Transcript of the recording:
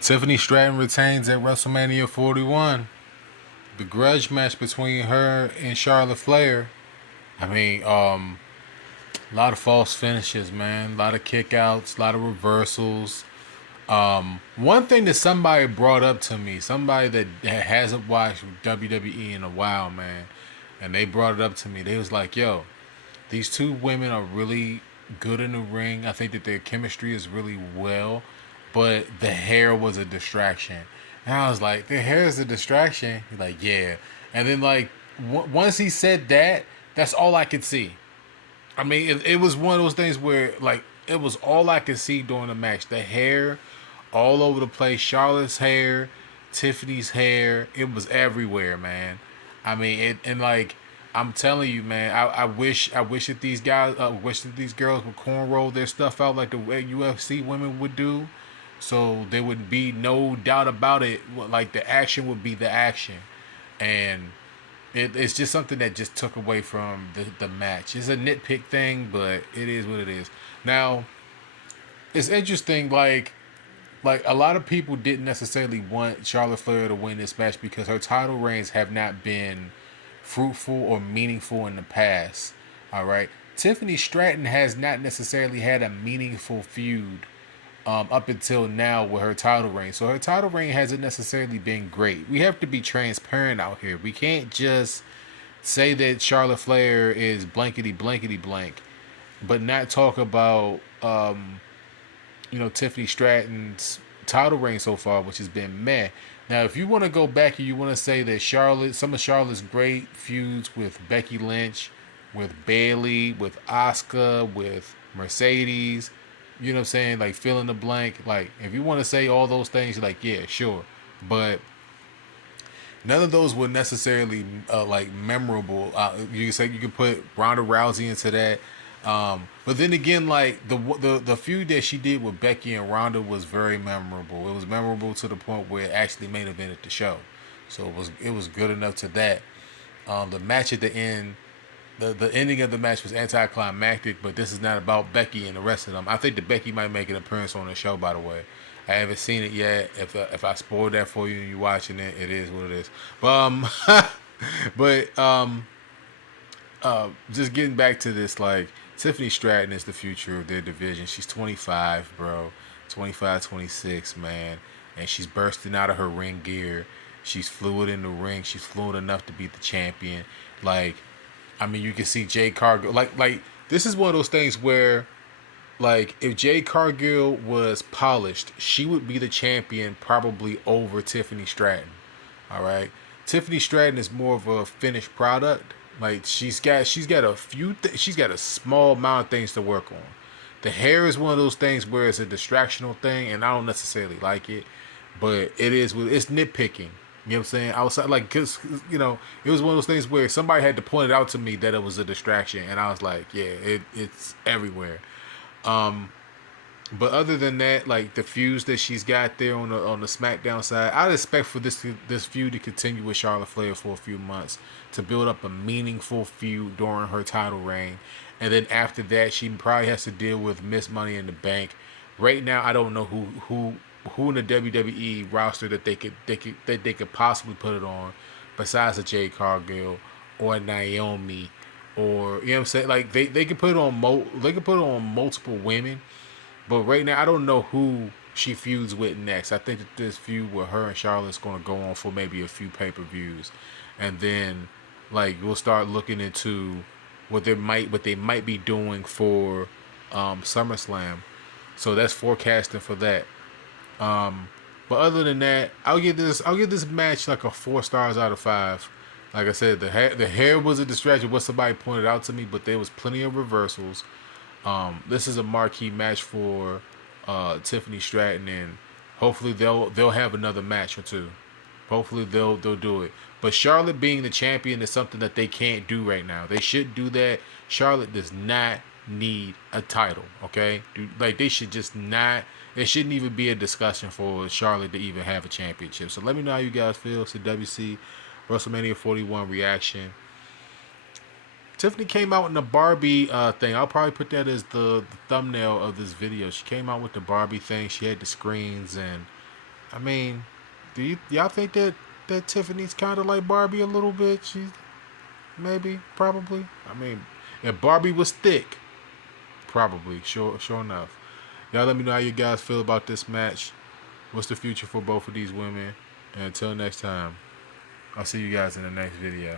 Tiffany Stratton retains at WrestleMania 41. The grudge match between her and Charlotte Flair. I mean, a lot of false finishes, man. A lot of kickouts, a lot of reversals. One thing that somebody brought up to me, somebody that hasn't watched WWE in a while, man, and they brought it up to me. They was like, "Yo, these two women are really good in the ring. I think that their chemistry is really well, but the hair was a distraction." And I was like, "The hair is a distraction?" He's like, "Yeah." And then like once he said that, that's all I could see. I mean, it was one of those things where like it was all I could see during the match. The hair, all over the place. Charlotte's hair, Tiffany's hair. It was everywhere, man. I mean, it and like I'm telling you, man. I wish that these guys, wish that these girls would cornroll their stuff out like the way UFC women would do, so there would be no doubt about it. Like the action would be the action, and it's just something that just took away from the match. It's a nitpick thing, but it is what it is. Now, it's interesting, like a lot of people didn't necessarily want Charlotte Flair to win this match because her title reigns have not been fruitful or meaningful in the past. All right, Tiffany Stratton has not necessarily had a meaningful feud up until now with her title reign. So her title reign hasn't necessarily been great. We have to be transparent out here. We can't just say that Charlotte Flair is blankety blankety blank, but not talk about Tiffany Stratton's title reign so far, which has been meh. Now, if you want to go back and you want to say that some of Charlotte's great feuds with Becky Lynch, with Bailey, with Asuka, with Mercedes, you know what I'm saying, like fill in the blank. Like if you want to say all those things, like yeah, sure, but none of those were necessarily like memorable. You can say you could put Ronda Rousey into that, but then again, like the feud that she did with Becky and Ronda was very memorable. It was memorable to the point where it actually main evented the show, so it was good enough to that. The match at the end. The ending of the match was anticlimactic, but this is not about Becky and the rest of them. I think that Becky might make an appearance on the show, by the way. I haven't seen it yet. If I spoiled that for you and you're watching it, it is what it is. But just getting back to this, like Tiffany Stratton is the future of their division. She's 25, bro, 25, 26, man, and she's bursting out of her ring gear. She's fluid in the ring. She's fluid enough to beat the champion. Like, I mean, you can see Jade Cargill. Like this is one of those things where, like, if Jade Cargill was polished, she would be the champion probably over Tiffany Stratton. All right, Tiffany Stratton is more of a finished product. Like she's got she's got a small amount of things to work on. The hair is one of those things where it's a distractional thing, and I don't necessarily like it, but it's nitpicking. You know what I'm saying? I was like, cause it was one of those things where somebody had to point it out to me that it was a distraction, and I was like, yeah, it's everywhere. Um, but other than that, like the feuds that she's got there on the SmackDown side, I'd expect for this feud to continue with Charlotte Flair for a few months to build up a meaningful feud during her title reign, and then after that, she probably has to deal with Miss Money in the Bank. Right now, I don't know who in the WWE roster that they could possibly put it on, besides a Jade Cargill or Naomi, or you know what I'm saying. Like they could put it on they could put it on multiple women, but right now I don't know who she feuds with next. I think that this feud with her and Charlotte's going to go on for maybe a few pay-per-views, and then like we'll start looking into what they might be doing for SummerSlam. So that's forecasting for that. But other than that, I'll give this match like a 4 stars out of 5. Like I said, the hair was a distraction. What somebody pointed out to me, but there was plenty of reversals. This is a marquee match for Tiffany Stratton, and hopefully they'll have another match or two. Hopefully they'll do it. But Charlotte being the champion is something that they can't do right now. They should do that. Charlotte does not need a title. Okay, like they should just not. It shouldn't even be a discussion for Charlotte to even have a championship. So let me know how you guys feel. It's the WC WrestleMania 41 reaction. Tiffany came out in the Barbie thing. I'll probably put that as the thumbnail of this video. She came out with the Barbie thing. She had the screens, and I mean, y'all think that Tiffany's kind of like Barbie a little bit? She's maybe, probably. I mean, if Barbie was thick, probably. Sure enough. Y'all let me know how you guys feel about this match. What's the future for both of these women? And until next time, I'll see you guys in the next video.